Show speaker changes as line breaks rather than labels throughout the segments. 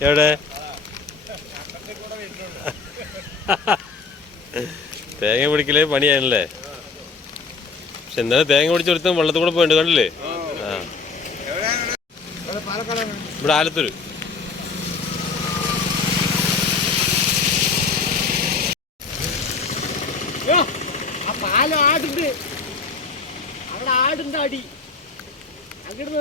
എവിടെ? തേങ്ങ പിടിക്കലേ പണിയാണല്ലേ പക്ഷെ ഇന്നലെ തേങ്ങ പിടിച്ച് കൊടുത്തും വെള്ളത്തിൽ കൂടെ പോയിട്ട് കണ്ടില്ലേ? ആ. ഇവിടെ ആലത്തൂര്.
ആ പാലം ആടുണ്ട് അവിടെ ആടുണ്ട് അടി. അങ്ങോട്ട്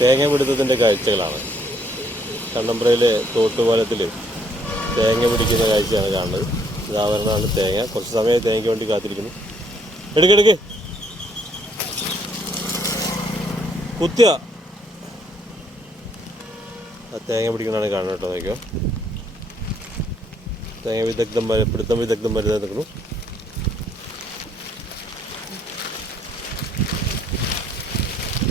നിന്നല്ലോ
തേങ്ങ പിടുത്തത്തിന്റെ കാഴ്ചകളാണ്. കണ്ണമ്പ്രയിലെ തോട്ടുപാലത്തിൽ തേങ്ങ പിടിക്കുന്ന കാഴ്ചയാണ് കാണുന്നത്. ഉദാഹരണമാണ് തേങ്ങ. കുറച്ച് സമയം തേങ്ങയ്ക്ക് വേണ്ടി കാത്തിരിക്കുന്നു. എടുക്കെടുക്ക് കുത്തിയ. ആ തേങ്ങ പിടിക്കുന്നതാണ് കാണുന്നത് കേട്ടോ നോക്കിയോ തേങ്ങ വിദഗ്ധം പിടുത്തം വിദഗ്ധം ഇതാ നിൽക്കുന്നു.